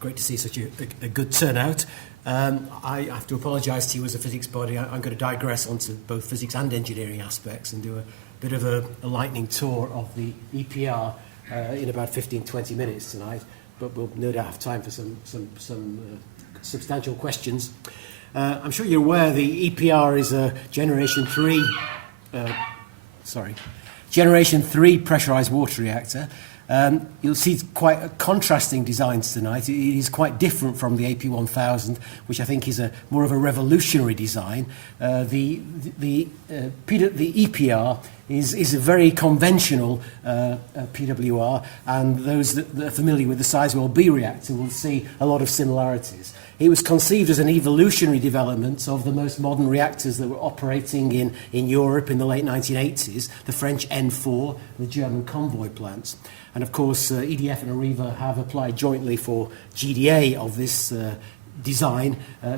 great to see such a good turnout. I have to apologise to you as a physics body. I'm going to digress onto both physics and engineering aspects and do a bit of a lightning tour of the EPR in about 15-20 minutes tonight, but we'll no doubt have time for some substantial questions. I'm sure you're aware the EPR is a Generation 3 pressurised water reactor. You'll see quite contrasting designs tonight. It is quite different from the AP1000, which I think is more of a revolutionary design. The EPR is a very conventional PWR, and those that are familiar with the Sizewell B reactor will see a lot of similarities. It was conceived as an evolutionary development of the most modern reactors that were operating in Europe in the late 1980s, the French N4, the German Convoy plants. And of course, EDF and Areva have applied jointly for GDA of this design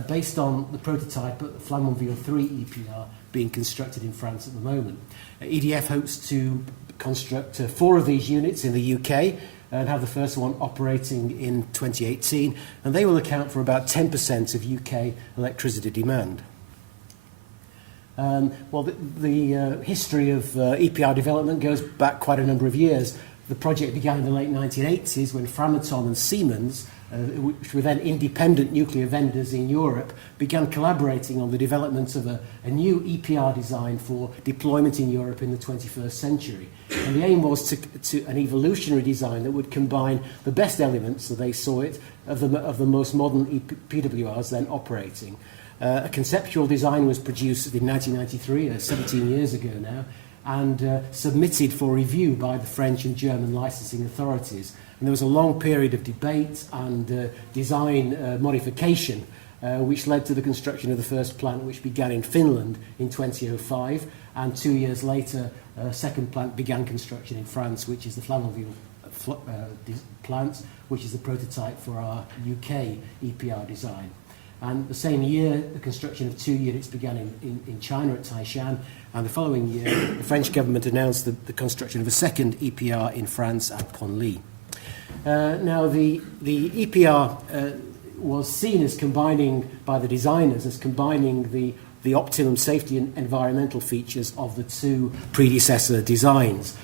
based on the prototype at Flamanville 3 EPR being constructed in France at the moment. EDF hopes to construct 4 of these units in the UK and have the first one operating in 2018, and they will account for about 10% of UK electricity demand. The history of EPR development goes back quite a number of years. The project began in the late 1980s when Framatome and Siemens, which were then independent nuclear vendors in Europe, began collaborating on the development of a new EPR design for deployment in Europe in the 21st century. And the aim was to an evolutionary design that would combine the best elements, so they saw it, of the most modern PWRs then operating. A conceptual design was produced in 1993, 17 years ago now, and submitted for review by the French and German licensing authorities. And there was a long period of debate and design modification, which led to the construction of the first plant, which began in Finland in 2005. And 2 years later, a second plant began construction in France, which is the Flamanville plant, which is the prototype for our UK EPR design. And the same year, the construction of 2 units began in China at Taishan, and the following year, the French government announced the construction of a second EPR in France at Penly. Now, the EPR was seen as combining, by the designers, as combining the optimum safety and environmental features of the 2 predecessor designs.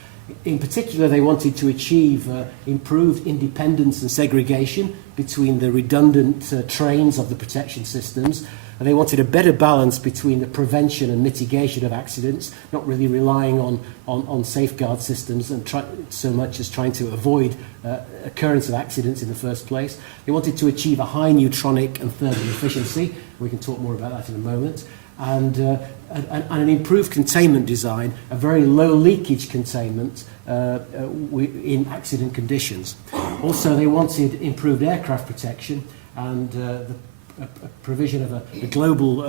In particular, they wanted to achieve improved independence and segregation between the redundant trains of the protection systems. And they wanted a better balance between the prevention and mitigation of accidents, not really relying on safeguard systems and so much as trying to avoid occurrence of accidents in the first place. They wanted to achieve a high neutronic and thermal efficiency. We can talk more about that in a moment. And an improved containment design, a very low leakage containment in accident conditions. Also, they wanted improved aircraft protection and the provision of a global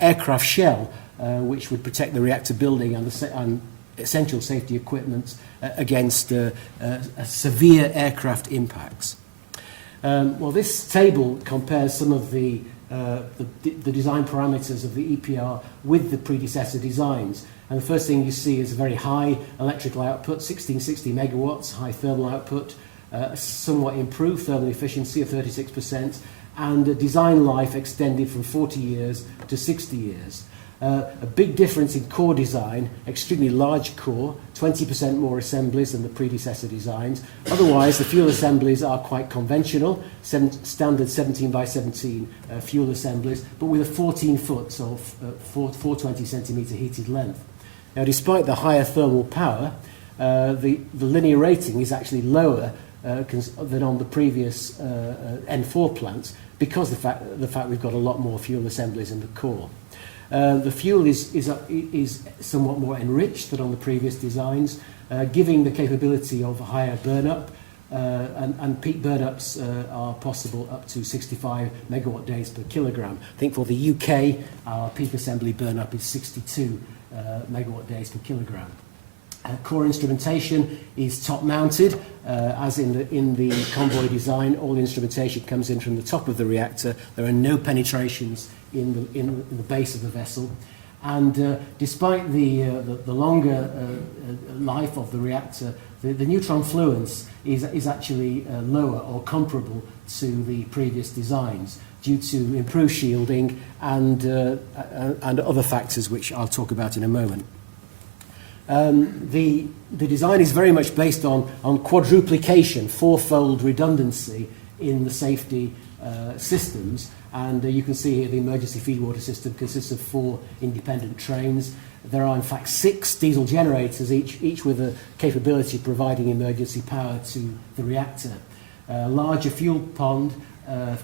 aircraft shell which would protect the reactor building and essential safety equipment against severe aircraft impacts. This table compares some of the design parameters of the EPR with the predecessor designs. And the first thing you see is a very high electrical output, 1660 megawatts, high thermal output, somewhat improved thermal efficiency of 36%, and a design life extended from 40 years to 60 years. A big difference in core design, extremely large core, 20% more assemblies than the predecessor designs. Otherwise, the fuel assemblies are quite conventional, standard 17 by 17 fuel assemblies, but with a 14-foot, so 420 centimetre heated length. Now, despite the higher thermal power, the linear rating is actually lower than on the previous N4 plants because the fact we've got a lot more fuel assemblies in the core. The fuel is somewhat more enriched than on the previous designs, giving the capability of higher burn-up, and peak burn-ups are possible up to 65 megawatt days per kilogram. I think for the UK, our peak assembly burn-up is 62 megawatt days per kilogram. Core instrumentation is top-mounted, as in the Convoy design. All instrumentation comes in from the top of the reactor. There are no penetrations in the base of the vessel, and despite the longer life of the reactor, the neutron fluence is actually lower or comparable to the previous designs due to improved shielding and other factors which I'll talk about in a moment. The design is very much based on quadruplication, fourfold redundancy in the safety systems, and you can see here the emergency feedwater system consists of 4 independent trains. There are in fact 6 diesel generators, each with a capability of providing emergency power to the reactor. Larger fuel pond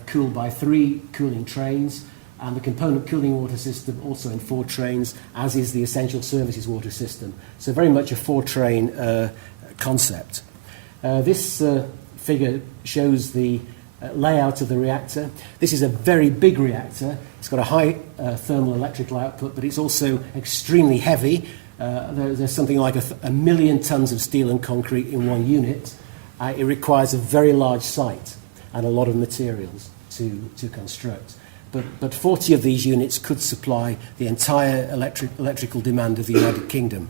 cooled by 3 cooling trains, and the component cooling water system also in 4 trains, as is the essential services water system. So very much a 4-train concept. This figure shows the layout of the reactor. This is a very big reactor. It's got a high thermal electrical output, but it's also extremely heavy. There's something like a million tons of steel and concrete in one unit. It requires a very large site and a lot of materials to construct. But 40 of these units could supply the entire electrical demand of the United Kingdom.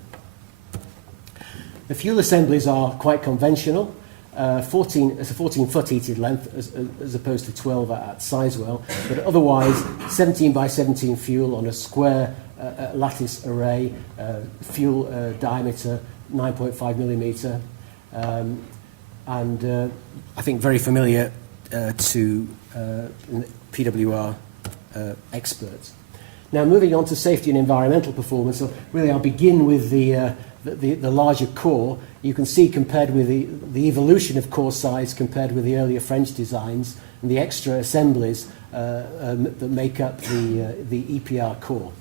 The fuel assemblies are quite conventional. It's a 14-foot heated length as opposed to 12 at Sizewell, but otherwise 17 by 17 fuel on a square lattice array, fuel diameter 9.5 millimetre, and I think very familiar to PWR experts. Now, moving on to safety and environmental performance, so really I'll begin with the larger core. You can see compared with the evolution of core size compared with the earlier French designs and the extra assemblies that make up the EPR core.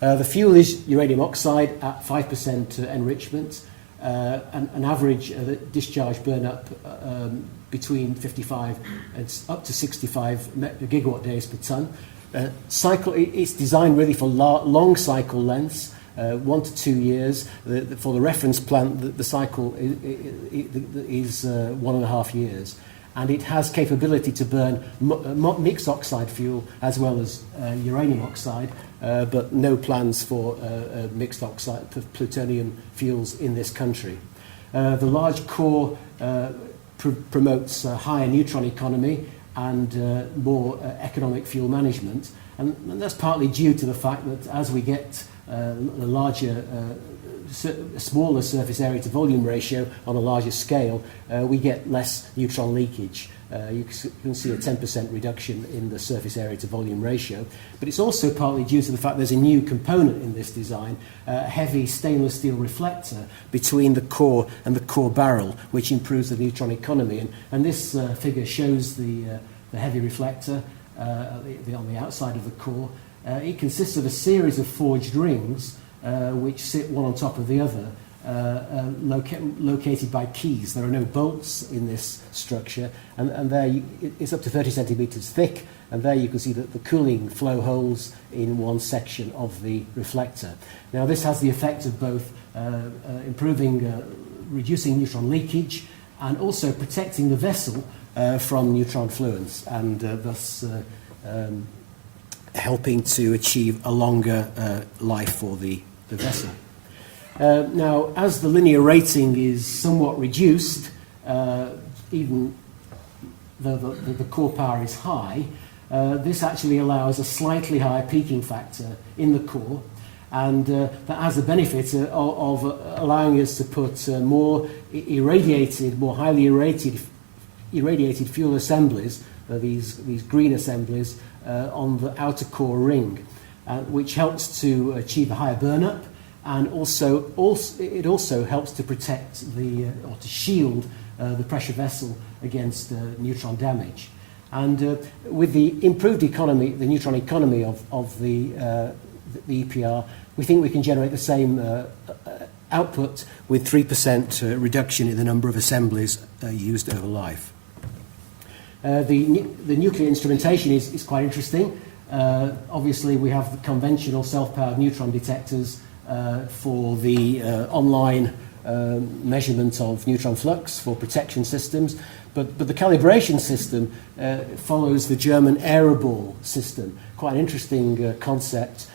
The fuel is uranium oxide at 5% enrichment, an average discharge burn up between 55 and up to 65 gigawatt days per tonne. It's designed really for long cycle lengths, 1 to 2 years. For the reference plant, the cycle is 1.5 years. And it has capability to burn mixed oxide fuel as well as uranium oxide, but no plans for mixed oxide plutonium fuels in this country. The large core promotes higher neutron economy and more economic fuel management, and that's partly due to the fact that as we get a larger, smaller surface area to volume ratio on a larger scale, we get less neutron leakage. You can see a 10% reduction in the surface area to volume ratio, but it's also partly due to the fact there's a new component in this design, a heavy stainless steel reflector between the core and the core barrel, which improves the neutron economy. And this figure shows the heavy reflector on the outside of the core. It consists of a series of forged rings which sit one on top of the other, located by keys. There are no bolts in this structure, and there it's up to 30 centimetres thick, and there you can see that the cooling flow holes in one section of the reflector. Now this has the effect of both reducing neutron leakage and also protecting the vessel from neutron fluence, and thus helping to achieve a longer life for the vessel. Now, as the linear rating is somewhat reduced, even though the core power is high, this actually allows a slightly higher peaking factor in the core, and that has the benefit of allowing us to put more highly irradiated fuel assemblies, these green assemblies, on the outer core ring, which helps to achieve a higher burn-up, and it also helps to protect or to shield the pressure vessel against neutron damage. And with the improved economy, the neutron economy of the EPR, we think we can generate the same output with 3% reduction in the number of assemblies used over life. The nuclear instrumentation is quite interesting. Obviously, we have the conventional self-powered neutron detectors for the online measurement of neutron flux for protection systems, but the calibration system follows the German Aeroball system. Quite an interesting concept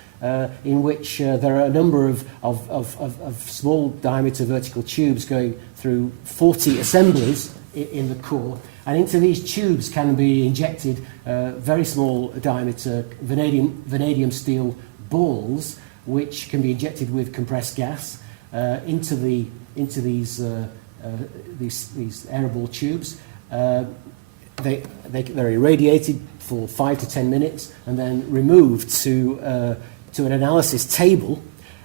in which there are a number of small diameter vertical tubes going through 40 assemblies in the core. And into these tubes can be injected very small diameter vanadium steel balls, which can be injected with compressed gas into these airable tubes. They're irradiated for 5 to 10 minutes and then removed to an analysis table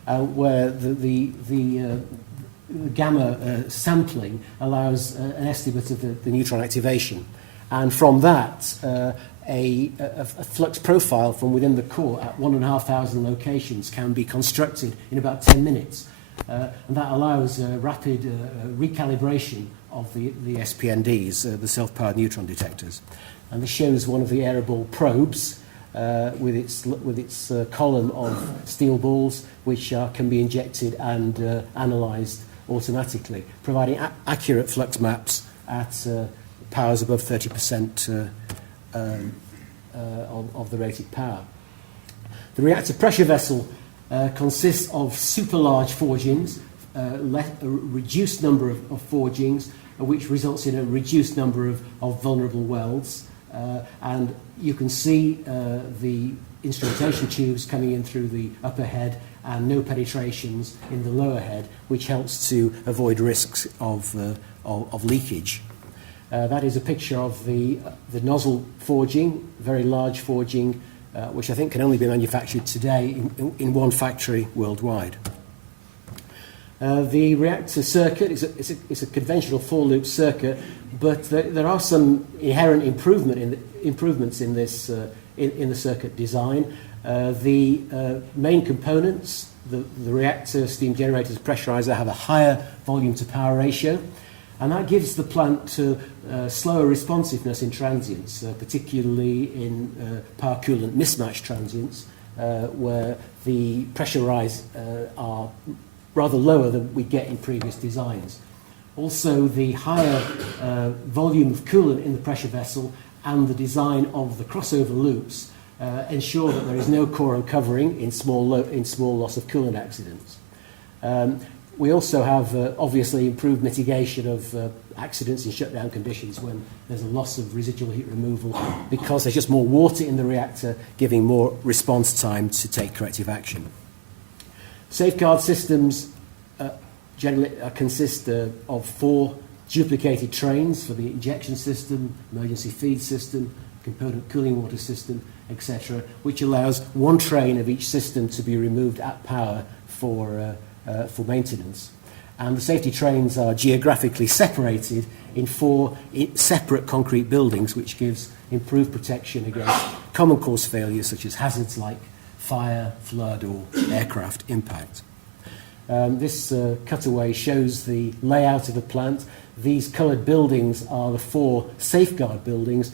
where the gamma sampling allows an estimate of the neutron activation. And from that, a flux profile from within the core at 1,500 locations can be constructed in about 10 minutes. And that allows rapid recalibration of the SPNDs, the self-powered neutron detectors. And this shows one of the airable probes with its column of steel balls, which can be injected and analysed automatically, providing accurate flux maps at powers above 30% of the rated power. The reactor pressure vessel consists of super large forgings, a reduced number of forgings, which results in a reduced number of vulnerable welds. And you can see the instrumentation tubes coming in through the upper head and no penetrations in the lower head, which helps to avoid risks of leakage. That is a picture of the nozzle forging, very large forging, which I think can only be manufactured today in one factory worldwide. The reactor circuit is a conventional four-loop circuit, but there are some inherent improvements in this in the circuit design. The main components, the reactor, steam generators, pressurizer, have a higher volume to power ratio, and that gives the plant slower responsiveness in transients, particularly in power coolant mismatch transients, where the pressure rise are rather lower than we get in previous designs. Also, the higher volume of coolant in the pressure vessel and the design of the crossover loops ensure that there is no core uncovering in small loss of coolant accidents. We also have obviously improved mitigation of accidents in shutdown conditions when there's a loss of residual heat removal, because there's just more water in the reactor, giving more response time to take corrective action. Safeguard systems generally consist of 4 duplicated trains for the injection system, emergency feed system, component cooling water system, etc., which allows one train of each system to be removed at power for maintenance. And the safety trains are geographically separated in 4 separate concrete buildings, which gives improved protection against common cause failures such as hazards like fire, flood, or aircraft impact. This cutaway shows the layout of the plant. These coloured buildings are the 4 safeguard buildings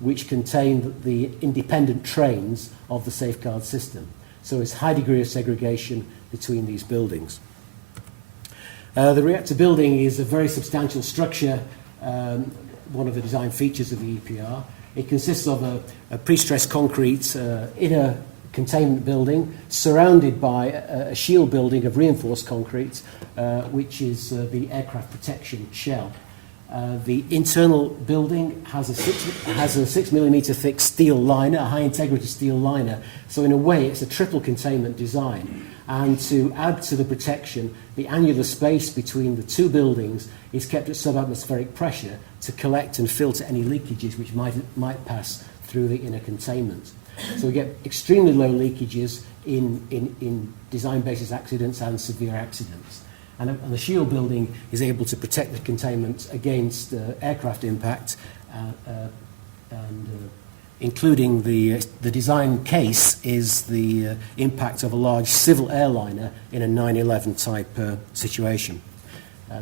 which contain the independent trains of the safeguard system. So it's a high degree of segregation between these buildings. The reactor building is a very substantial structure, one of the design features of the EPR. It consists of a pre-stressed concrete inner containment building surrounded by a shield building of reinforced concrete, which is the aircraft protection shell. The internal building has a 6mm thick steel liner, a high integrity steel liner. So in a way, it's a triple containment design. And to add to the protection, the annular space between the 2 buildings is kept at subatmospheric pressure to collect and filter any leakages which might pass through the inner containment. So we get extremely low leakages in design basis accidents and severe accidents. And the shield building is able to protect the containment against aircraft impact, and including the design case is the impact of a large civil airliner in a 9/11 type situation.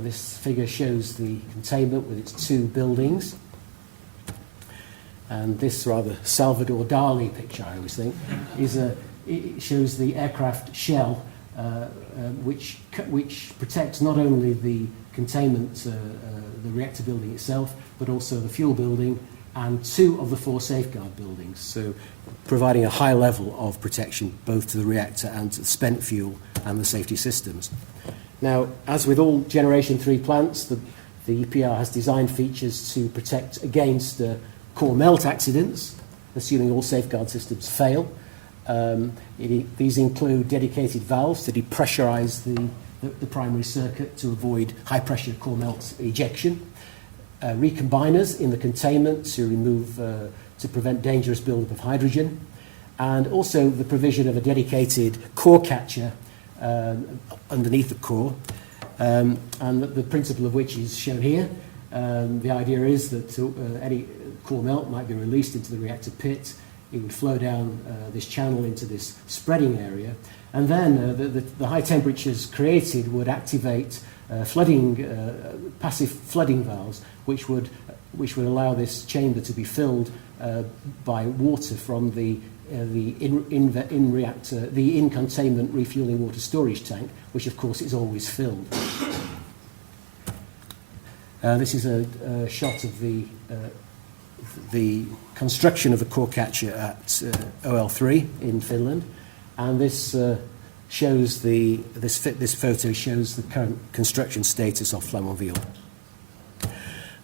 This figure shows the containment with its 2 buildings. And this rather Salvador Dali picture, I always think, it shows the aircraft shell, which protects not only the containment, the reactor building itself, but also the fuel building and 2 of the 4 safeguard buildings. So providing a high level of protection both to the reactor and to the spent fuel and the safety systems. Now, as with all Generation 3 plants, The EPR has design features to protect against core melt accidents, assuming all safeguard systems fail. These include dedicated valves to depressurize the primary circuit to avoid high-pressure core melt ejection, recombiners in the containment to prevent dangerous buildup of hydrogen, and also the provision of a dedicated core catcher underneath the core, and the principle of which is shown here. The idea is that any core melt might be released into the reactor pit. It would flow down this channel into this spreading area, and then the high temperatures created would activate passive flooding valves, which would allow this chamber to be filled by water from the in-containment refueling water storage tank, which of course is always filled. This is a shot of the construction of a core catcher at OL3 in Finland, and this photo shows the current construction status of Flamanville.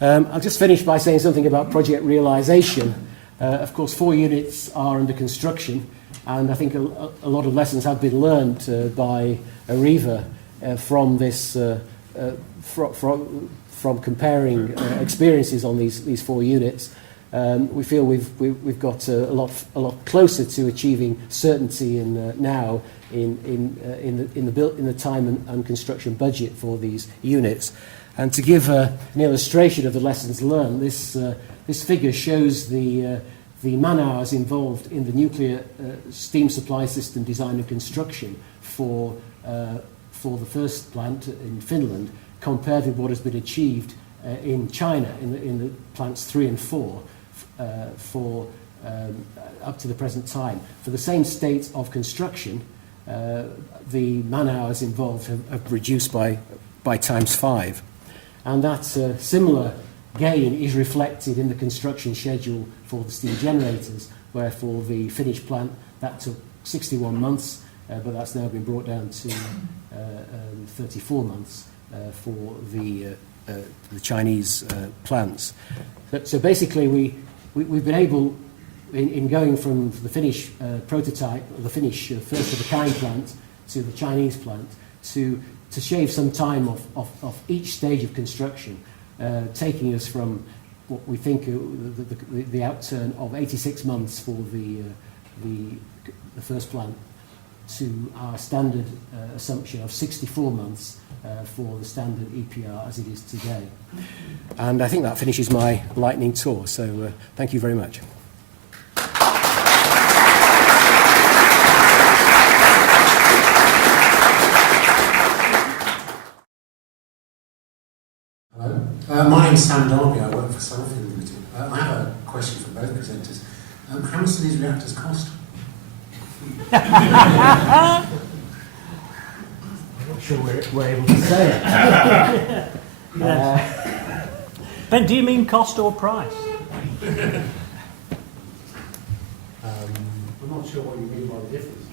I'll just finish by saying something about project realisation. Of course, 4 units are under construction, and I think a lot of lessons have been learned by Areva from this, from comparing experiences on these 4 units. We feel we've got a lot closer to achieving certainty now in the time and construction budget for these units. And to give an illustration of the lessons learned, this figure shows the man-hours involved in the nuclear steam supply system design and construction for the first plant in Finland, compared with what has been achieved in China in the plants 3 and 4 for up to the present time. For the same state of construction, the man-hours involved have reduced by times 5. And that similar gain is reflected in the construction schedule for the steam generators, where for the Finnish plant that took 61 months, but that's now been brought down to 34 months for the Chinese plants. So basically we've been able, in going from the Finnish prototype, the Finnish first-of-a-kind plant to the Chinese plant, to shave some time off each stage of construction, taking us from what we think the outturn of 86 months for the first plant to our standard assumption of 64 months for the standard EPR as it is today. And I think that finishes my lightning tour, so thank you very much. Hello, my name's Sam Darby, I work for Salfield Limited. I have a question for both presenters. How much do these reactors cost? I'm not sure we're able to say it. Ben, do you mean cost or price? I'm not sure what you mean by the difference.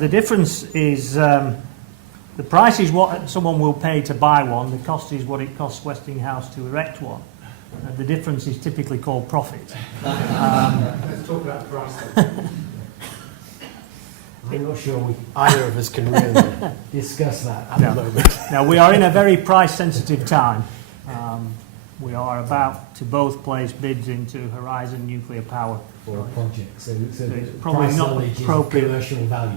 The difference is the price is what someone will pay to buy one. The cost is what it costs Westinghouse to erect one. The difference is typically called profit. Let's talk about the price then. I'm not sure either of us can really discuss that at the moment. Now, we are in a very price-sensitive time. We are about to both place bids into Horizon Nuclear Power For a project, so it's probably not appropriate commercial value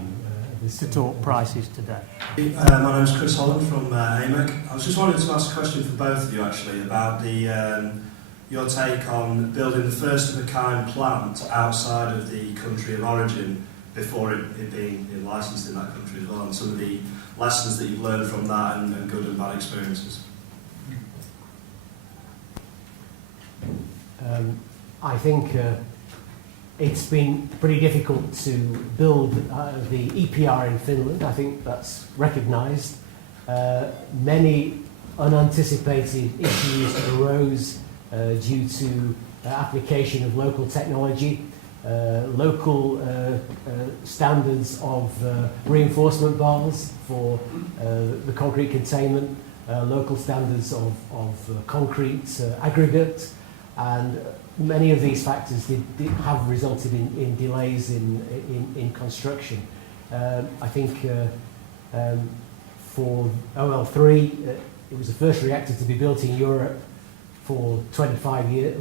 to talk prices today. My name is Chris Holland from AMEC. I was just wanting to ask a question for both of you actually about your take on building the first-of-a-kind plant outside of the country of origin before it being licensed in that country as well, and some of the lessons that you've learned from that and good and bad experiences. I think it's been pretty difficult to build the EPR in Finland. I think that's recognised. Many unanticipated issues arose due to application of local technology, local standards of reinforcement bars for the concrete containment, local standards of concrete, aggregate, and many of these factors did have resulted in delays in construction. I think for OL3, it was the first reactor to be built in Europe for 25 years.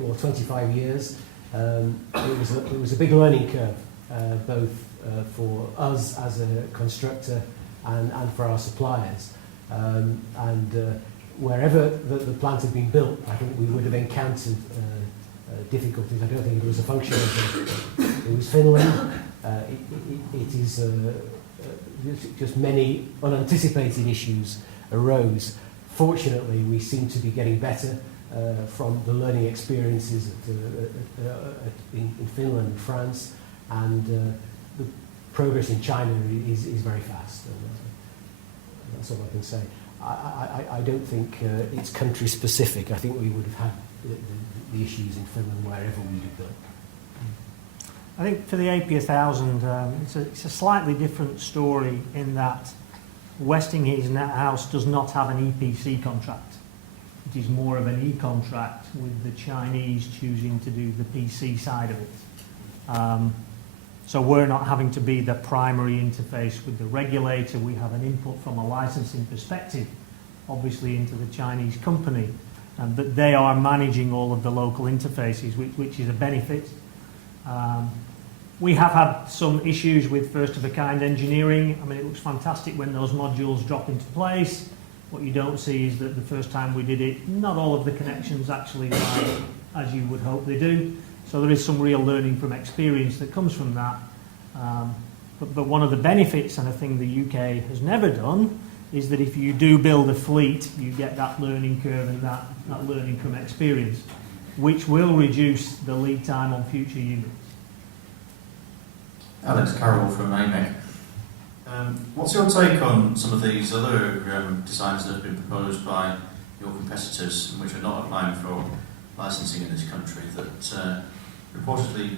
It was a big learning curve, both for us as a constructor and for our suppliers. Wherever the plant had been built, I think we would have encountered difficulties. I don't think it was a function of it was Finland. It is just many unanticipated issues arose. Fortunately, we seem to be getting better from the learning experiences in Finland and France, and the progress in China is very fast. That's all I can say. I don't think it's country specific. I think we would have had the issues in Finland wherever we had built. I think for the AP1000, it's a slightly different story in that Westinghouse does not have an EPC contract. It is more of an E-contract with the Chinese choosing to do the PC side of it. So we're not having to be the primary interface with the regulator. We have an input from a licensing perspective, obviously into the Chinese company, but they are managing all of the local interfaces, which is a benefit. We have had some issues with first-of-a-kind engineering. I mean, it looks fantastic when those modules drop into place. What you don't see is that the first time we did it, not all of the connections actually lie as you would hope they do. So there is some real learning from experience that comes from that. But one of the benefits, and a thing the UK has never done, is that if you do build a fleet, you get that learning curve and that learning from experience, which will reduce the lead time on future units. Alex Carroll from AMEC. What's your take on some of these other designs that have been proposed by your competitors, which are not applying for licensing in this country, that reportedly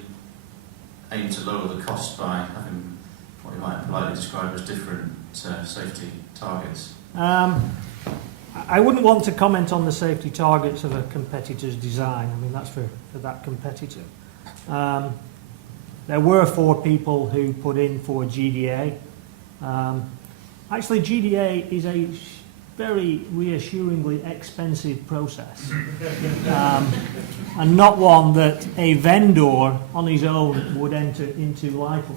aim to lower the cost by having what you might politely describe as different safety targets? I wouldn't want to comment on the safety targets of a competitor's design. I mean, that's for that competitor. There were 4 people who put in for GDA. Actually, GDA is a very reassuringly expensive process, and not one that a vendor on his own would enter into lightly.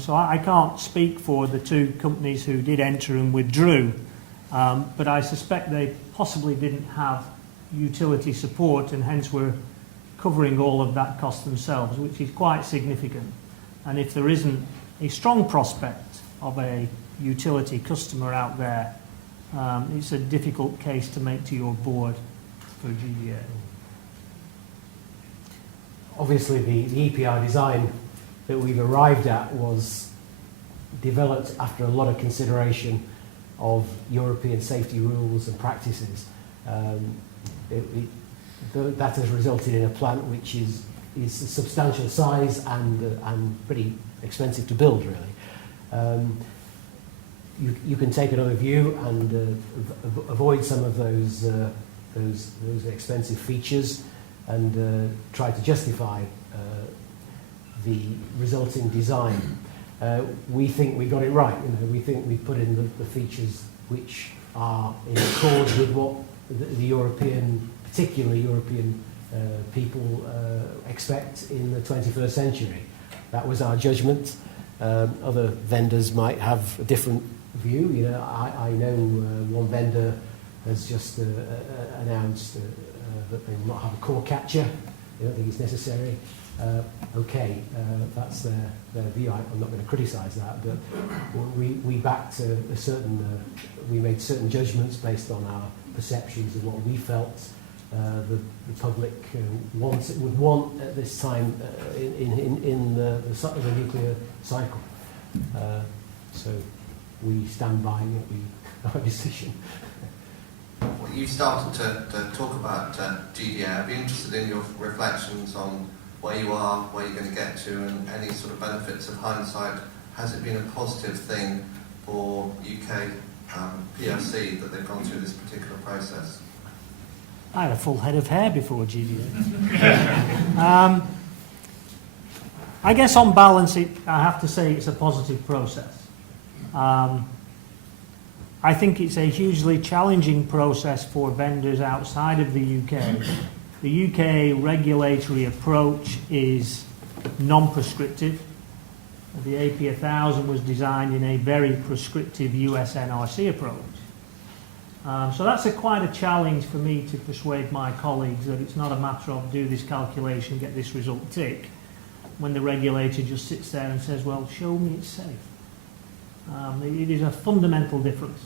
So I can't speak for the 2 companies who did enter and withdrew, but I suspect they possibly didn't have utility support, and hence were covering all of that cost themselves, which is quite significant. And if there isn't a strong prospect of a utility customer out there, it's a difficult case to make to your board for GDA. Obviously, the EPR design that we've arrived at was developed after a lot of consideration of European safety rules and practices. That has resulted in a plant which is a substantial size and pretty expensive to build, really. You can take another view and avoid some of those expensive features and try to justify the resulting design. We think we got it right. We think we put in the features which are in accord with what the European, particularly European people expect in the 21st century. That was our judgment. Other vendors might have a different view. I know one vendor has just announced that they will not have a core catcher. They don't think it's necessary. That's their view. I'm not going to criticise that, but we backed we made certain judgments based on our perceptions of what we felt the public would want at this time in the nuclear cycle. So we stand by our decision. Well, you've started to talk about GDA. I'd be interested in your reflections on where you are, where you're going to get to, and any sort of benefits of hindsight. Has it been a positive thing for UK PLC that they've gone through this particular process? I had a full head of hair before GDA. I guess on balance, I have to say it's a positive process. I think it's a hugely challenging process for vendors outside of the UK. The UK regulatory approach is non-prescriptive. The AP1000 was designed in a very prescriptive US NRC approach. So that's quite a challenge for me to persuade my colleagues that it's not a matter of do this calculation, get this result tick, when the regulator just sits there and says, well, show me it's safe. It is a fundamental difference.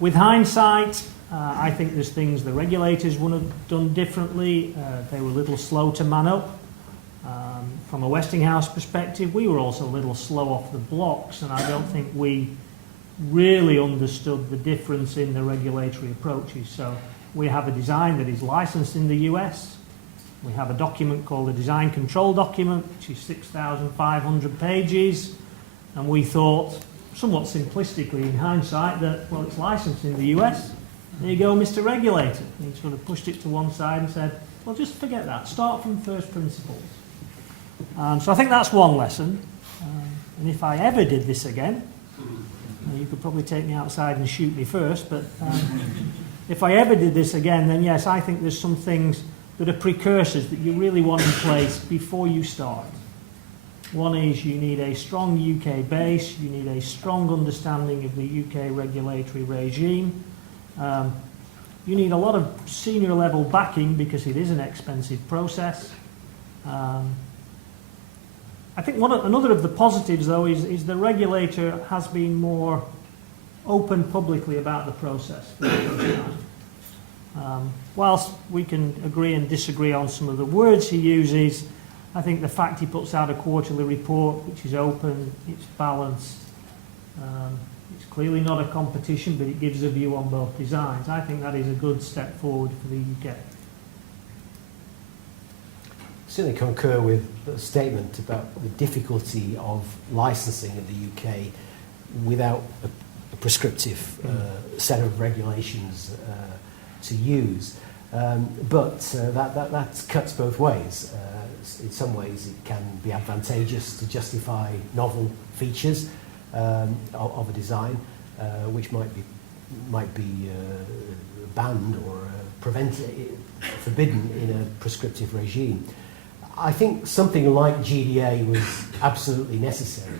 With hindsight, I think there's things the regulators would have done differently. They were a little slow to man up. From a Westinghouse perspective, we were also a little slow off the blocks, and I don't think we really understood the difference in the regulatory approaches. So we have a design that is licensed in the US. We have a document called a design control document, which is 6,500 pages. And we thought, somewhat simplistically in hindsight, that, well, it's licensed in the US. There you go, Mr. Regulator. And he sort of pushed it to one side and said, well, just forget that. Start from first principles. So I think that's one lesson. And if I ever did this again, you could probably take me outside and shoot me first, but if I ever did this again, then yes, I think there's some things that are precursors that you really want in place before you start. One is you need a strong UK base, you need a strong understanding of the UK regulatory regime. You need a lot of senior level backing because it is an expensive process. I think another of the positives, though, is the regulator has been more open publicly about the process. Whilst we can agree and disagree on some of the words he uses, I think the fact he puts out a quarterly report, which is open, it's balanced, it's clearly not a competition, but it gives a view on both designs. I think that is a good step forward for the UK. Certainly concur with the statement about the difficulty of licensing in the UK without a prescriptive set of regulations to use. But that cuts both ways. In some ways it can be advantageous to justify novel features of a design which might be banned or forbidden in a prescriptive regime. I think something like GDA was absolutely necessary.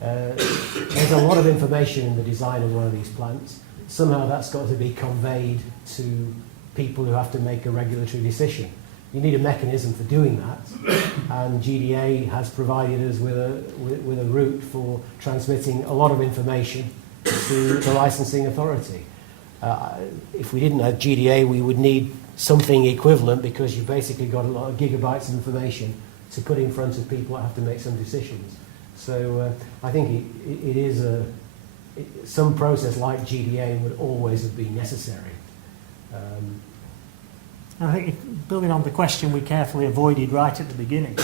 There's a lot of information in the design of one of these plants. Somehow that's got to be conveyed to people who have to make a regulatory decision. You need a mechanism for doing that, and GDA has provided us with a route for transmitting a lot of information to the licensing authority. If we didn't have GDA, we would need something equivalent, because you've basically got a lot of gigabytes of information to put in front of people that have to make some decisions. So I think it is some process like GDA would always have been necessary. I think, building on the question we carefully avoided right at the beginning,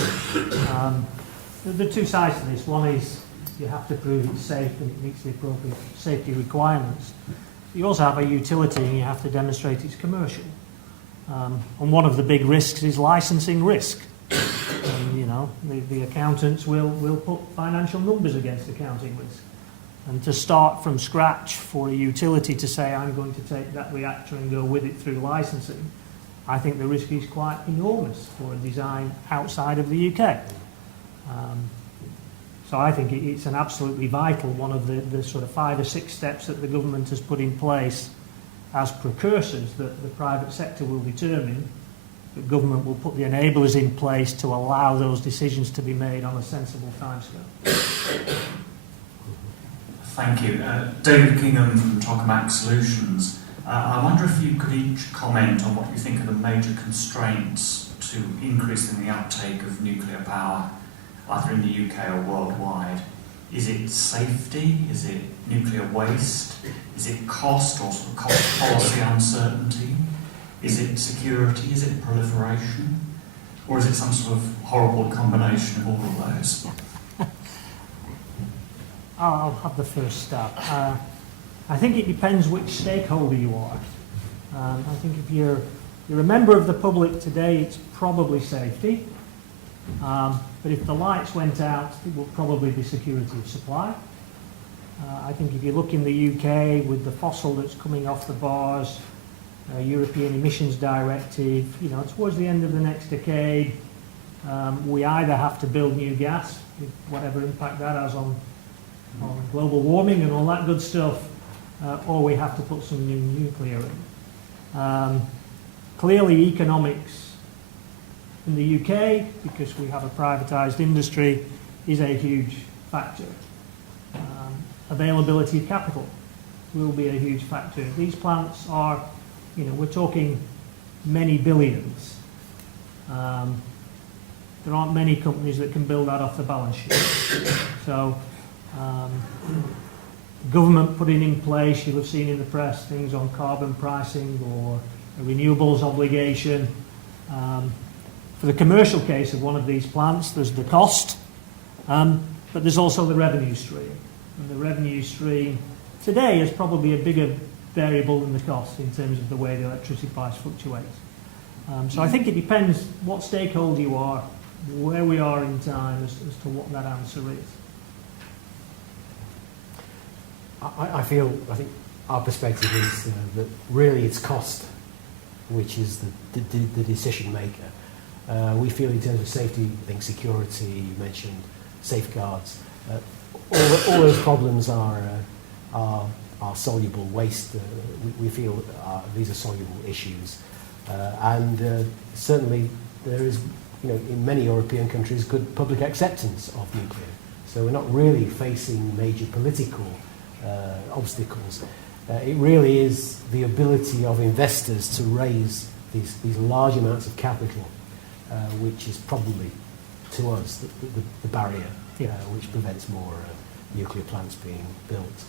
there are two sides to this. One is you have to prove it's safe and it meets the appropriate safety requirements. You also have a utility and you have to demonstrate it's commercial. And one of the big risks is licensing risk. You know, the accountants will put financial numbers against accounting risk. And to start from scratch for a utility to say, I'm going to take that reactor and go with it through licensing, I think the risk is quite enormous for a design outside of the UK. So I think it's an absolutely vital one of the sort of 5 or 6 steps that the government has put in place as precursors that the private sector will determine, that government will put the enablers in place to allow those decisions to be made on a sensible timescale. Thank you. David Kingham from Tokamak Solutions. I wonder if you could each comment on what you think are the major constraints to increasing the uptake of nuclear power, either in the UK or worldwide. Is it safety? Is it nuclear waste? Is it cost or sort of cost policy uncertainty? Is it security? Is it proliferation? Or is it some sort of horrible combination of all of those? I'll have the first start. I think it depends which stakeholder you are. I think if you're a member of the public today, it's probably safety. But if the lights went out, it will probably be security of supply. I think if you look in the UK with the fossil that's coming off the bars, European emissions directive, towards the end of the next decade, we either have to build new gas, with whatever impact that has on global warming and all that good stuff, or we have to put some new nuclear in. Clearly, economics in the UK, because we have a privatised industry, is a huge factor. Availability of capital will be a huge factor. These plants are, we're talking many billions. There aren't many companies that can build that off the balance sheet. So, government putting in place, you'll have seen in the press, things on carbon pricing or a renewables obligation. For the commercial case of one of these plants, there's the cost, but there's also the revenue stream. And the revenue stream today is probably a bigger variable than the cost in terms of the way the electricity price fluctuates. So I think it depends what stakeholder you are, where we are in time as to what that answer is. I think our perspective is that really it's cost which is the decision maker. We feel in terms of safety, I think security, you mentioned safeguards, all those problems are soluble waste. We feel these are soluble issues, and certainly there is, in many European countries, good public acceptance of nuclear. So we're not really facing major political obstacles. It really is the ability of investors to raise these large amounts of capital, which is probably, to us, the barrier which prevents more nuclear plants being built.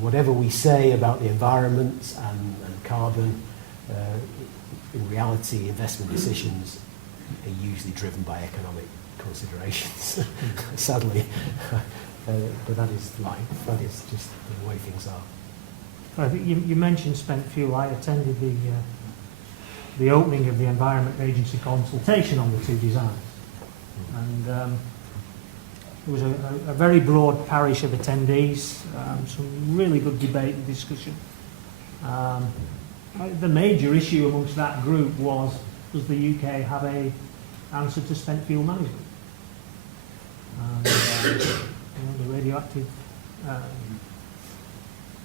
Whatever we say about the environment and carbon, in reality, investment decisions are usually driven by economic considerations, sadly. But that is life. That is just the way things are. I think you mentioned spent fuel. I attended the opening of the Environment Agency consultation on the two designs. And there was a very broad parish of attendees, some really good debate and discussion. The major issue amongst that group was, does the UK have an answer to spent fuel management? And, the radioactive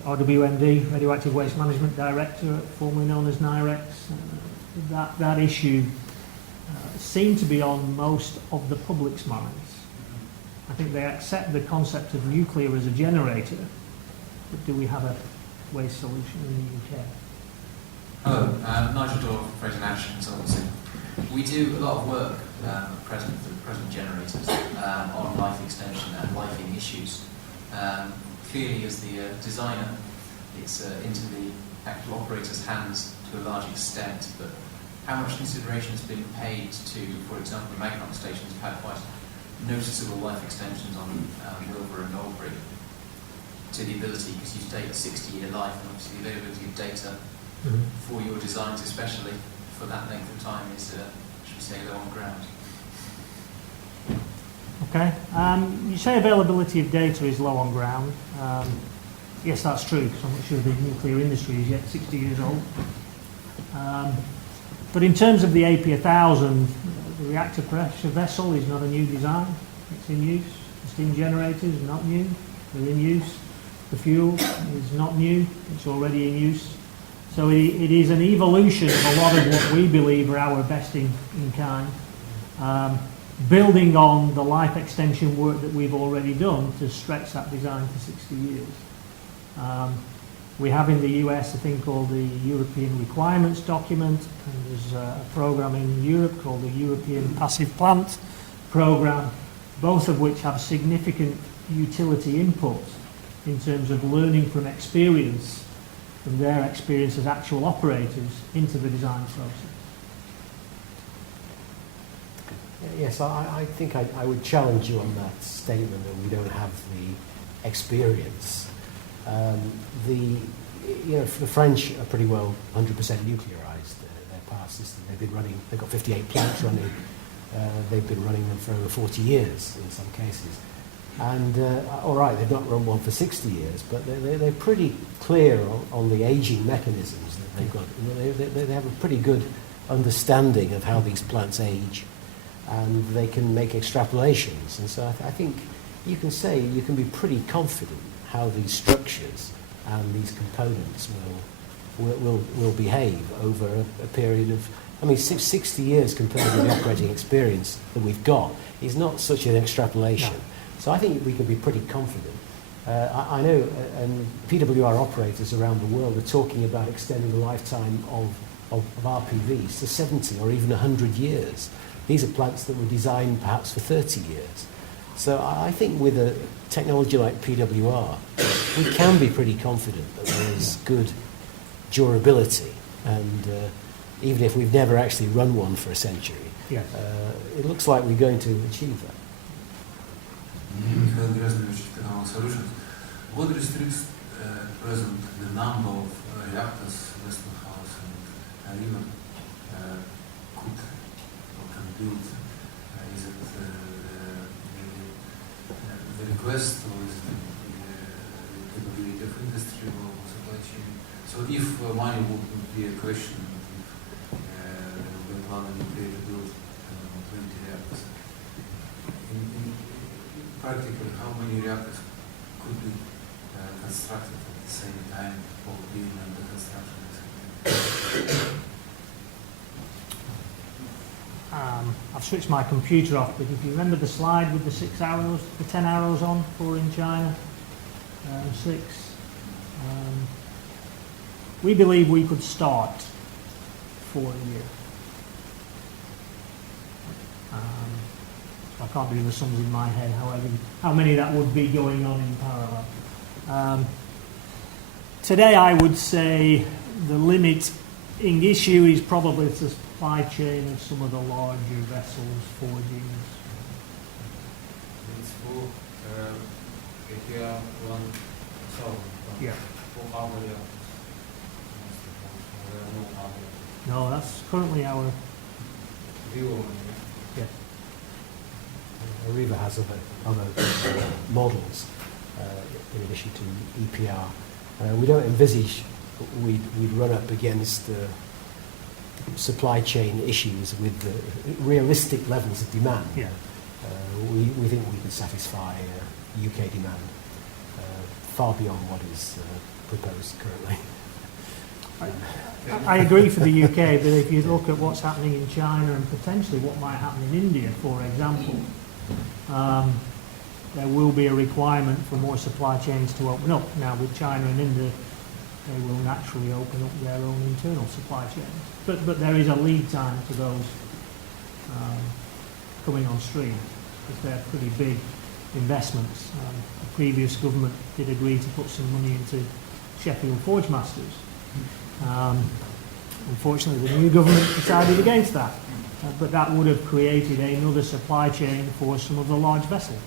RWMD, Radioactive Waste Management Director, formerly known as NIREX, that issue seemed to be on most of the public's minds. I think they accept the concept of nuclear as a generator, but do we have a waste solution in the UK? Hello, Nigel Dorr, Fraser Nash Consultancy. We do a lot of work at present for the present generators on life extension and lifing issues. Clearly, as the designer, it's into the actual operator's hands to a large extent, but how much consideration has been paid to, for example, the Magnox stations have had quite noticeable life extensions on Wilbur and Albury, to the ability, because you state a 60-year life, and obviously the availability of data for your designs, especially for that length of time, is, should we say, low on ground. Okay. You say availability of data is low on ground. Yes, that's true, because I'm not sure the nuclear industry is yet 60 years old. But in terms of the AP1000, the reactor pressure vessel is not a new design. It's in use. The steam generators are not new. They're in use. The fuel is not new. It's already in use. So it is an evolution of a lot of what we believe are our best in kind. Building on the life extension work that we've already done to stretch that design to 60 years. We have in the US a thing called the European Requirements Document, and there's a program in Europe called the European Passive Plant Program, both of which have significant utility input in terms of learning from experience, from their experience as actual operators into the design process. Yes, I think I would challenge you on that statement that we don't have the experience. The French are pretty well 100% nuclearised. Their power system. They've got 58 plants running. They've been running them for over 40 years in some cases. And all right, they've not run one for 60 years, but they're pretty clear on the ageing mechanisms that they've got. They have a pretty good understanding of how these plants age, and they can make extrapolations. And so I think you can be pretty confident how these structures and these components will behave over a period of, 60 years compared to the operating experience that we've got is not such an extrapolation. No. So I think we can be pretty confident. I know PWR operators around the world are talking about extending the lifetime of RPVs to 70 or even 100 years. These are plants that were designed perhaps for 30 years. So I think with a technology like PWR, we can be pretty confident that there is good durability, and even if we've never actually run one for a century, yes. It looks like we're going to achieve that. Mikhail Greznovich, Technology Solutions. What restricts present the number of reactors Westinghouse and Areva could or can build? Is it the request, or is it the capability of industry or supply chain? So if money would be a question, if we plan on nuclear to build 20 reactors, practically, how many reactors could be constructed at the same time, or being under construction at the same time? I've switched my computer off, but if you remember the slide with the 6 arrows, the 10 arrows on, 4 in China, 6. We believe we could start 4 a year. I can't do the sums in my head, however, how many that would be going on in parallel. Today I would say the limiting issue is probably the supply chain of some of the larger vessels, forgings. It's for EPR 1000. Yeah. For how many No, that's currently our... view? Yes. Areva has other models in addition to EPR. We don't envisage we'd run up against supply chain issues with realistic levels of demand. Yeah. We think we can satisfy UK demand far beyond what is proposed currently. I agree for the UK, but if you look at what's happening in China and potentially what might happen in India, for example, there will be a requirement for more supply chains to open up. Now, with China and India, they will naturally open up their own internal supply chains. But there is a lead time to those coming on stream, because they're pretty big investments. The previous government did agree to put some money into Sheffield Forge Masters. Unfortunately, the new government decided against that. But that would have created another supply chain for some of the large vessels.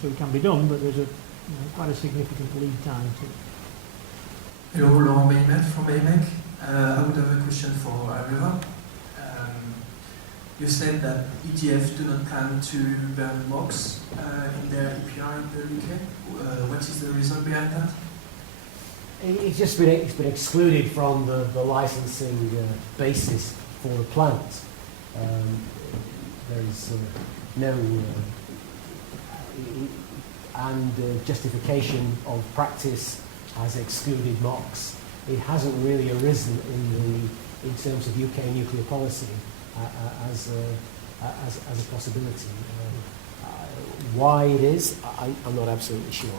So it can be done, but there's quite a significant lead time to it. Hello, Laurent Mehmet from AMEC. I would have a question for Areva. You said that EDF do not plan to burn MOX in their EPR in the UK. What is the reason behind that? It's been excluded from the licensing basis for the plant. There is no justification of practice has excluded MOX. It hasn't really arisen in terms of UK nuclear policy as a possibility. Why it is, I'm not absolutely sure.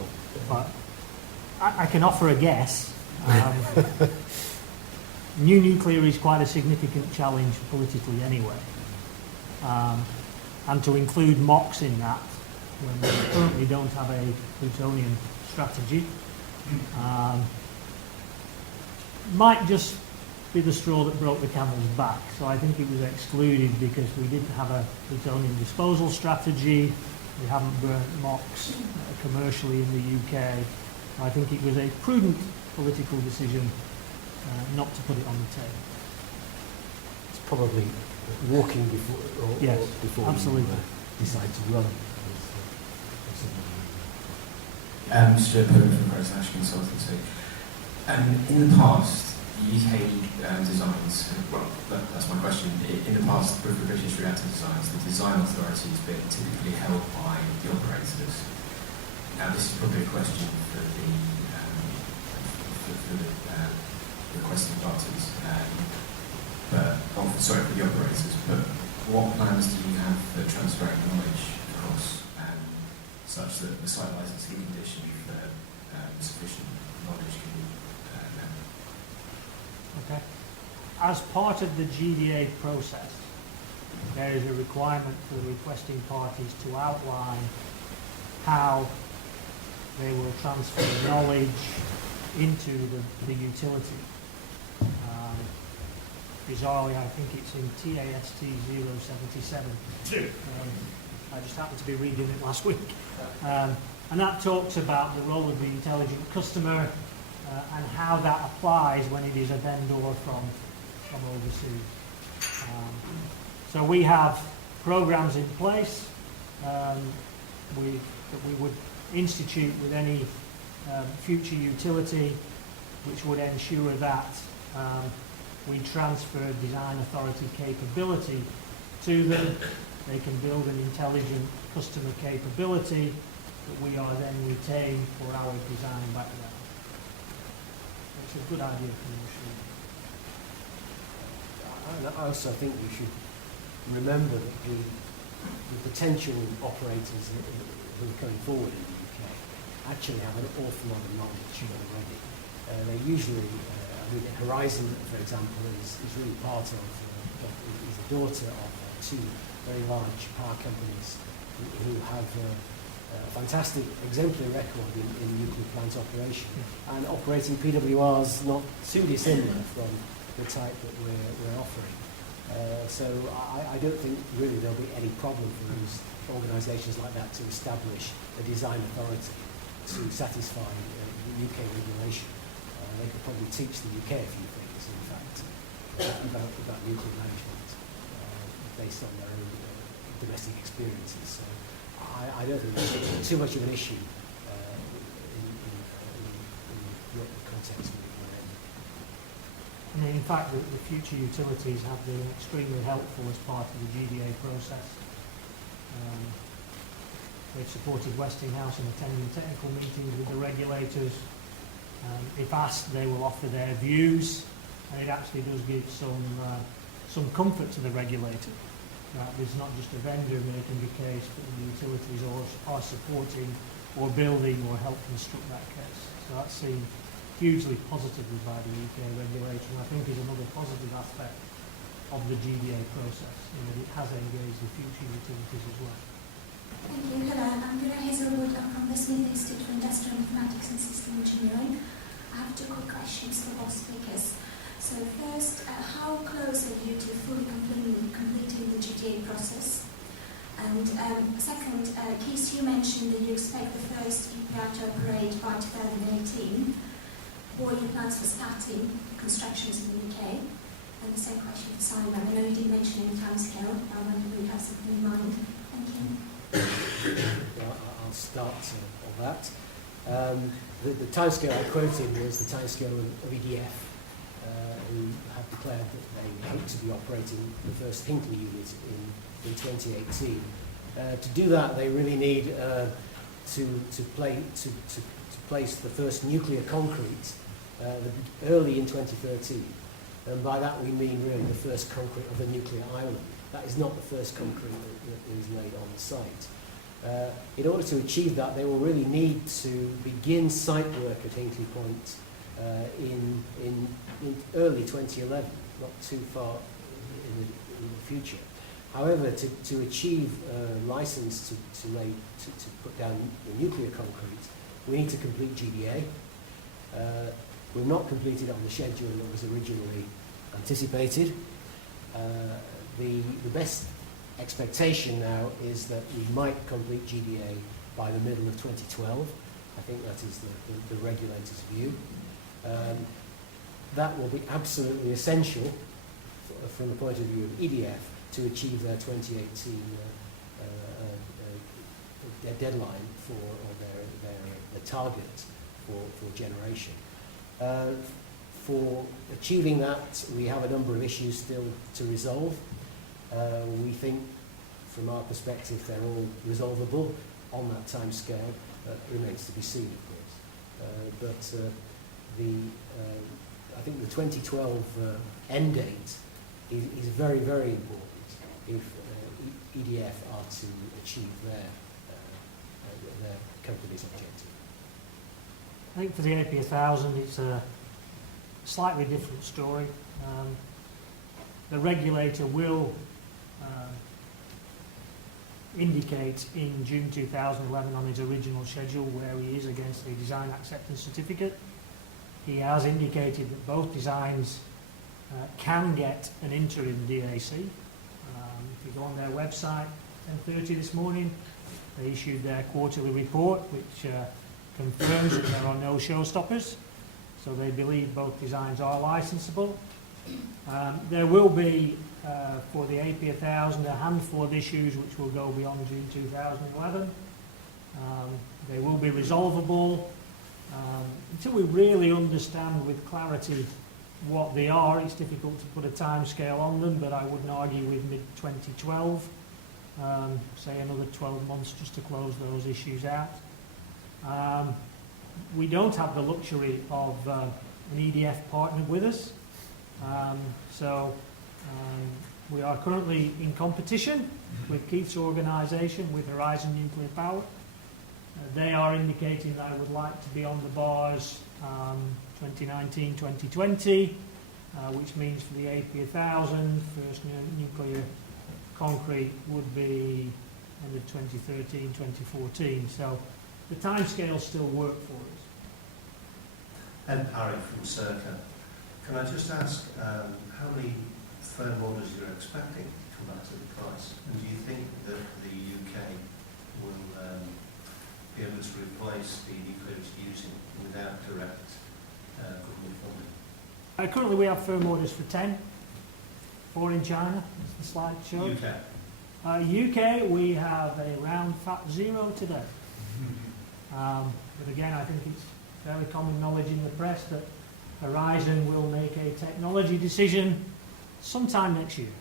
But I can offer a guess. New nuclear is quite a significant challenge politically anyway. And to include MOX in that, when we currently don't have a plutonium strategy, might just be the straw that broke the camel's back. So I think it was excluded because we didn't have a plutonium disposal strategy. We haven't burnt MOX commercially in the UK. I think it was a prudent political decision not to put it on the table. It's probably walking before, Yes, or before absolutely. you decide to run. Stuart Perrin from Price National Consultancy. In the past, UK designs, well, that's my question. In the past, for British reactor designs, the design authority has been typically held by the operators. Now, this is probably a question for the requesting parties, for the operators. But what plans do you have for transferring knowledge across, such that the site licensing condition for sufficient knowledge can be met? Okay. As part of the GDA process, there is a requirement for the requesting parties to outline how they will transfer knowledge into the utility. Bizarrely, I think it's in TAST 077. I just happened to be reading it last week. And that talks about the role of the intelligent customer and how that applies when it is a vendor from overseas. So we have programs in place that we would institute with any future utility, which would ensure that we transfer design authority capability to them. They can build an intelligent customer capability that we are then retained for our design background. It's a good idea for the machine. I also think we should remember that the potential operators who are going forward in the UK actually have an awful lot of knowledge already. They usually, Horizon, for example, is really part of, is a daughter of two very large power companies who have a fantastic exemplary record in nuclear plant operation and operating PWRs not too dissimilar from the type that we're offering. So I don't think really there'll be any problem for those organisations like that to establish a design authority to satisfy the UK regulation. They could probably teach the UK a few things, in fact, about nuclear management based on their own domestic experiences. So I don't think there's too much of an issue in the context we're in. And in fact, the future utilities have been extremely helpful as part of the GDA process. They've supported Westinghouse in attending technical meetings with the regulators. If asked, they will offer their views, and it actually does give some comfort to the regulator. There's not just a vendor making the case, but the utilities are supporting or building or help construct that case. So that's seen hugely positively by the UK regulator, and I think is another positive aspect of the GDA process. It has engaged the future utilities as well. Thank you. Hello, I'm Vera Hazelwood. I'm from the Smith Institute for Industrial Informatics and System Engineering. I have two quick questions for both speakers. So first, how close are you to fully completing the GDA process? And second, Keith, you mentioned that you expect the first EPR to operate by 2018. What are your plans for starting constructions in the UK? And the same question for Simon. I know you didn't mention any timescale, but I wonder if you have something in mind. Thank you. I'll start on that. The timescale I quoted was the timescale of EDF, who have declared that they hope to be operating the first Hinkley unit in 2018. To do that, they really need to place the first nuclear concrete early in 2013. And by that we mean really the first concrete of a nuclear island. That is not the first concrete that is laid on the site. In order to achieve that, they will really need to begin site work at Hinkley Point in early 2011, not too far in the future. However, to achieve license to put down the nuclear concrete, we need to complete GDA. We've not completed it on the schedule that was originally anticipated. The best expectation now is that we might complete GDA by the middle of 2012. I think that is the regulator's view. That will be absolutely essential from the point of view of EDF to achieve their 2018 their deadline for their target for generation. For achieving that, we have a number of issues still to resolve. We think, from our perspective, they're all resolvable on that time scale. Remains to be seen, of course. I think the 2012 end date is very, very important if EDF are to achieve their company's objective. I think for the AP1000 it's a slightly different story. The regulator will indicate in June 2011 on his original schedule where he is against the design acceptance certificate. He has indicated that both designs can get an interim DAC. If you go on their website, 10:30 this morning, they issued their quarterly report which confirms that there are no showstoppers, so they believe both designs are licensable. There will be, for the AP1000, a handful of issues which will go beyond June 2011. They will be resolvable. Until we really understand with clarity what they are, it's difficult to put a time scale on them, but I wouldn't argue with mid-2012, say another 12 months just to close those issues out. We don't have the luxury of an EDF partner with us, so we are currently in competition with Keith's organisation, with Horizon Nuclear Power. They are indicating that I would like to be on the bars 2019-2020, which means for the AP1000, first nuclear concrete would be end of 2013-2014. So the timescales still work for us. Ed Parry from Circa. Can I just ask how many firm orders you're expecting to come back to the price? And do you think that the UK will be able to replace the nuclear it's using without direct government funding? Currently we have firm orders for 10, 4 in China, as the slide shows. UK, we have a round fat 0 today. But again, I think it's very common knowledge in the press that Horizon will make a technology decision sometime next year.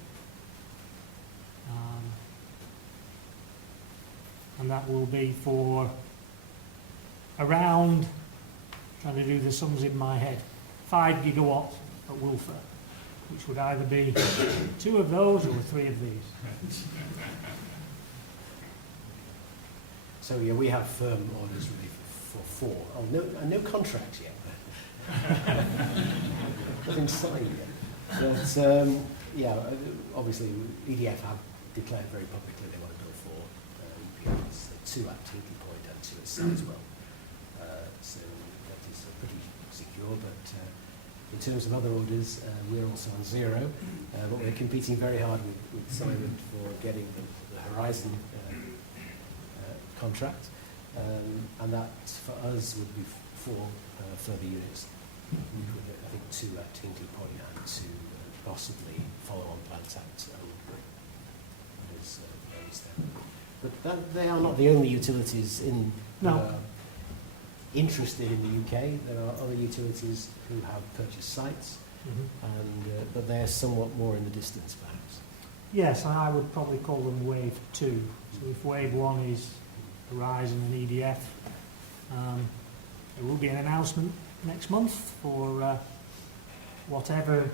And that will be for around, trying to do the sums in my head, 5 gigawatts at Wolfer, which would either be 2 of those or 3 of these. So yeah, we have firm orders really for 4. Oh, no contracts yet. Nothing signed yet. But yeah, obviously EDF have declared very publicly they want to build 4 EPRs, 2 at Hinkley Point and 2 at Sizewell. So that is pretty secure. But in terms of other orders, we're also on 0, but we're competing very hard with Simon for getting the Horizon contract, and that for us would be 4 further units. I think 2 at Hinkley Point and 2 possibly follow-on plants at But they are not the only utilities in interested in the UK. There are other utilities who have purchased sites, and but they're somewhat more in the distance, perhaps. Yes, and I would probably call them Wave 2. So if Wave 1 is Horizon and EDF, there will be an announcement next month for whatever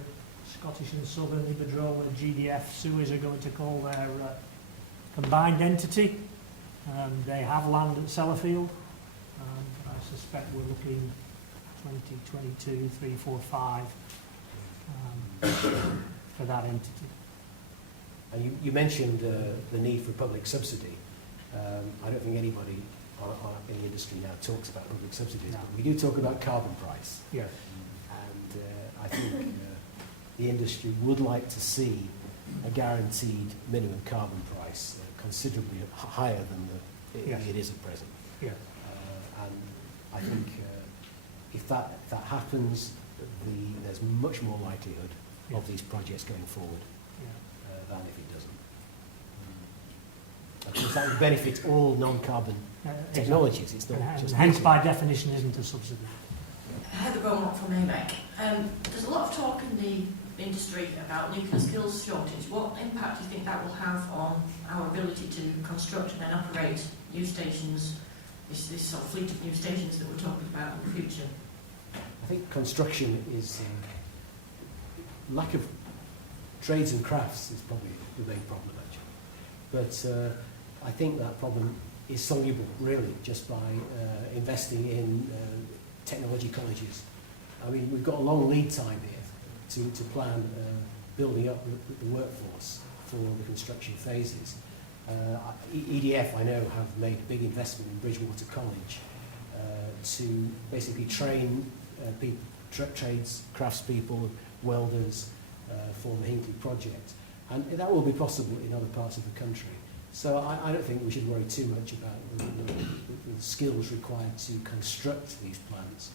Scottish and Southern, Iberdrola, GDF, Suez are going to call their combined entity. They have land at Sellafield. I suspect we're looking 2022, 3, 4, 5 for that entity. And you mentioned the need for public subsidy. I don't think anybody in the industry now talks about public subsidies, but we do talk about carbon price. Yes. And I think the industry would like to see a guaranteed minimum carbon price considerably higher than it is at present. Yeah. And I think if that happens, there's much more likelihood of these projects going forward than if it doesn't. Of course, that would benefit all non-carbon technologies. It's not just hence, nuclear. by definition, isn't a subsidy. Heather Beaumont from AMEC. There's a lot of talk in the industry about nuclear skills shortage. What impact do you think that will have on our ability to construct and then operate new stations, this sort of fleet of new stations that we're talking about in the future? I think construction is lack of trades and crafts is probably the main problem actually. But I think that problem is soluble really just by investing in technology colleges. I mean, we've got a long lead time here to plan building up the workforce for the construction phases. EDF, I know, have made a big investment in Bridgewater College to basically train trades, craftspeople, welders for the Hinkley project. And that will be possible in other parts of the country. So I don't think we should worry too much about the skills required to construct these plants.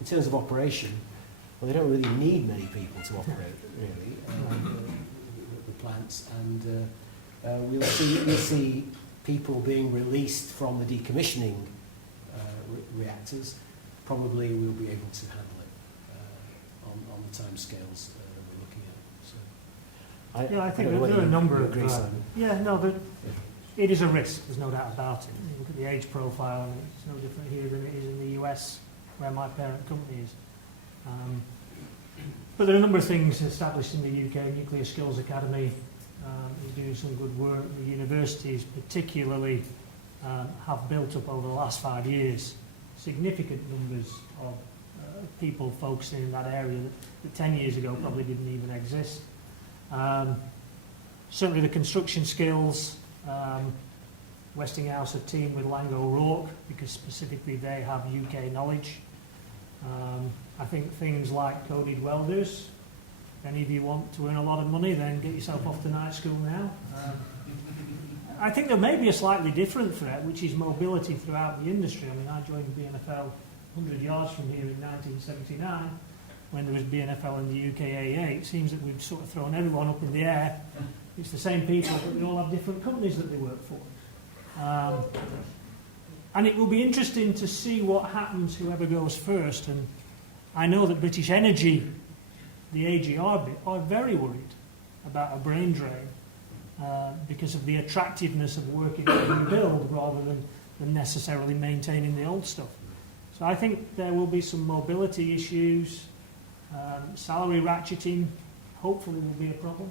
In terms of operation, well, they don't really need many people to operate, really, the plants. And we'll see people being released from the decommissioning reactors. Probably we'll be able to handle it on the timescales we're looking at. So I think there are a number of... it is a risk, there's no doubt about it. You look at the age profile, and it's no different here than it is in the US, where my parent company is. But there are a number of things established in the UK. Nuclear Skills Academy is doing some good work. The universities particularly have built up over the last 5 years significant numbers of people focusing in that area that 10 years ago probably didn't even exist. Certainly the construction skills, Westinghouse have teamed with Lang O'Rourke because specifically they have UK knowledge. I think things like coded welders, if any of you want to earn a lot of money, then get yourself off to night school now. I think there may be a slightly different threat, which is mobility throughout the industry. I mean, I joined BNFL 100 yards from here in 1979 when there was BNFL in the UKAA. It seems that we've sort of thrown everyone up in the air. It's the same people, but they all have different companies that they work for. And it will be interesting to see what happens whoever goes first. And I know that British Energy, the AGR bit, are very worried about a brain drain because of the attractiveness of working on a new build rather than necessarily maintaining the old stuff. So I think there will be some mobility issues. Salary ratcheting hopefully will be a problem.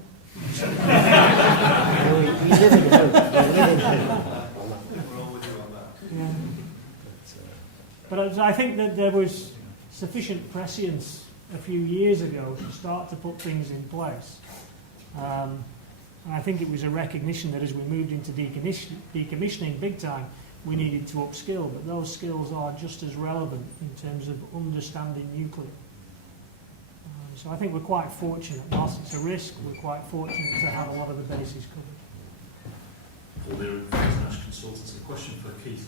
But I think that there was sufficient prescience a few years ago to start to put things in place. And I think it was a recognition that as we moved into decommissioning big time, we needed to upskill, but those skills are just as relevant in terms of understanding nuclear. So I think we're quite fortunate. Whilst it's a risk, we're quite fortunate to have a lot of the bases covered. Paul Leary from International Consultants. A question for Keith.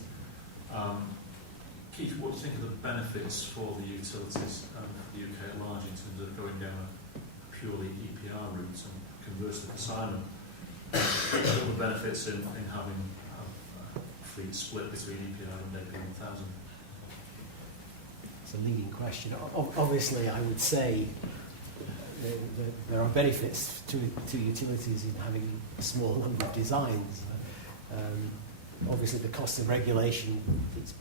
Keith, what do you think are the benefits for the utilities and the UK at large in terms of going down a purely EPR route and conversely for Simon? What are the benefits in having a fleet split between EPR and AP1000? It's a leading question. Obviously, I would say there are benefits to utilities in having a small number of designs. Obviously, the cost of regulation is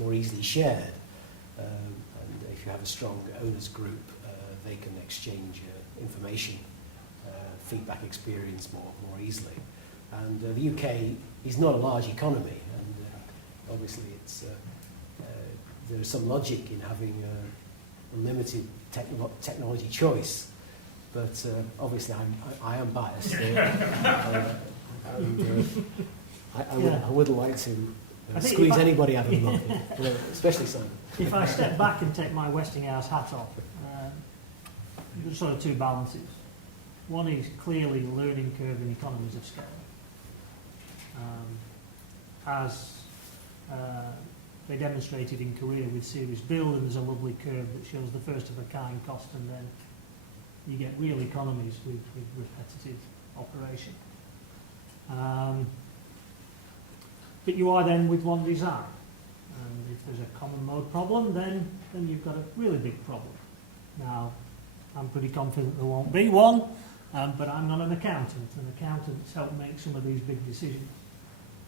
more easily shared, and if you have a strong owners group, they can exchange information, feedback experience more easily. And the UK is not a large economy, and obviously there's some logic in having a limited technology choice, but obviously I am biased. I wouldn't like to squeeze anybody out of the market, especially Simon. If I step back and take my Westinghouse hat off, there's sort of two balances. One is clearly learning curve and economies of scale. As they demonstrated in Korea with series build, and there's a lovely curve that shows the first of a kind cost, and then you get real economies with repetitive operation. But you are then with one design, and if there's a common mode problem, then you've got a really big problem. Now, I'm pretty confident there won't be one, but I'm not an accountant, and accountants help make some of these big decisions.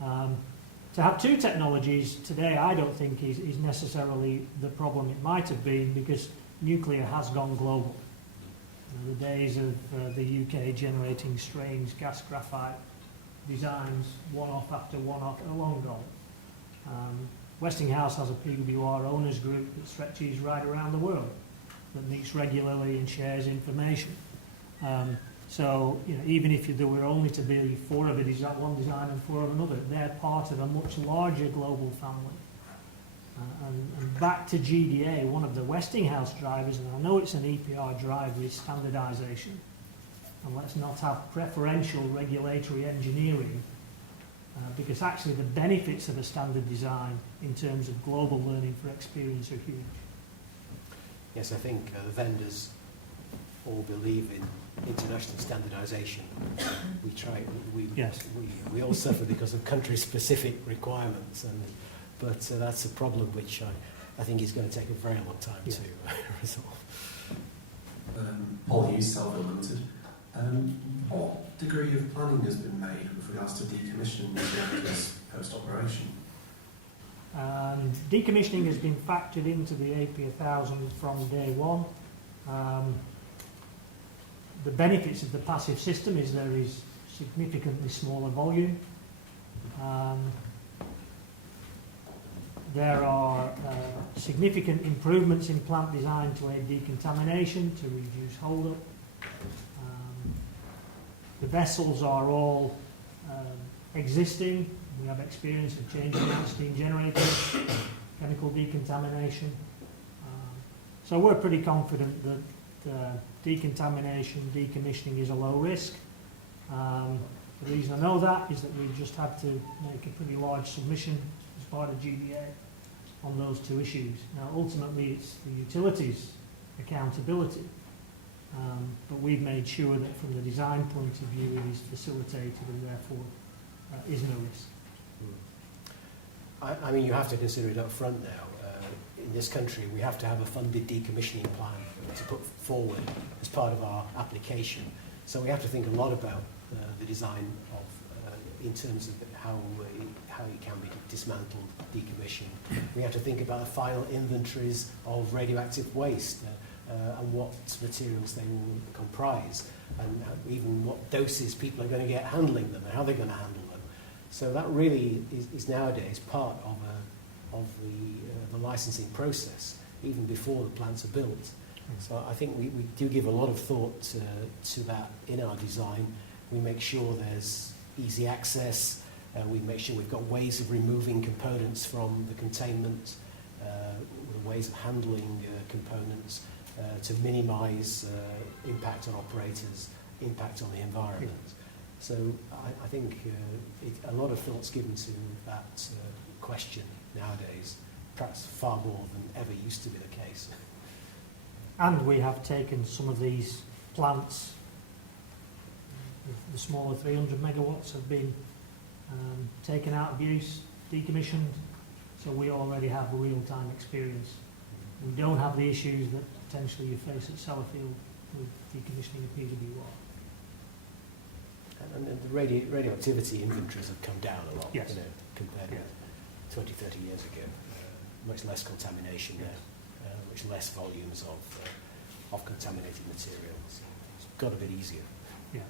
To have two technologies today, I don't think is necessarily the problem it might have been, because nuclear has gone global. The days of the UK generating strange gas graphite designs, one-off after one-off, are long gone. Westinghouse has a PWR owners group that stretches right around the world, that meets regularly and shares information. So, even if there were only to be 4 of one design and 4 of another, they're part of a much larger global family. And back to GDA, one of the Westinghouse drivers, and I know it's an EPR driver, is standardisation. And let's not have preferential regulatory engineering, because actually the benefits of a standard design in terms of global learning for experience are huge. Yes, I think the vendors all believe in international standardisation. We all suffer because of country-specific requirements, but that's a problem which I think is going to take a very long time to resolve. Paul Hughes, Salville Limited. What degree of planning has been made with regards to decommissioning these reactors post-operation? Decommissioning has been factored into the AP1000 from day one. The benefits of the passive system is there is significantly smaller volume. There are significant improvements in plant design to aid decontamination, to reduce hold-up. The vessels are all existing. We have experience of changing out steam generators, chemical decontamination. So we're pretty confident that decontamination, decommissioning is a low risk. The reason I know that is that we've just had to make a pretty large submission as part of GDA on those 2 issues. Now, ultimately, it's the utilities' accountability, but we've made sure that from the design point of view, it is facilitated and therefore is no risk. I mean, you have to consider it up front now. In this country, we have to have a funded decommissioning plan to put forward as part of our application. So we have to think a lot about the design of, in terms of how it can be dismantled, decommissioned. We have to think about the final inventories of radioactive waste and what materials they will comprise, and even what doses people are going to get handling them and how they're going to handle them. So that really is nowadays part of the licensing process, even before the plants are built. So I think we do give a lot of thought to that in our design. We make sure there's easy access, we make sure we've got ways of removing components from the containment, ways of handling components to minimise impact on operators, impact on the environment. So I think a lot of thought's given to that question nowadays, perhaps far more than ever used to be the case. And we have taken some of these plants, the smaller 300 megawatts have been taken out of use, decommissioned, so we already have real-time experience. We don't have the issues that potentially you face at Sellafield with decommissioning a PWR. And the radioactivity inventories have come down a lot, yes, compared with 20, 30 years ago. Much less contamination there, much less volumes of contaminated materials. It's got a bit easier. Yeah.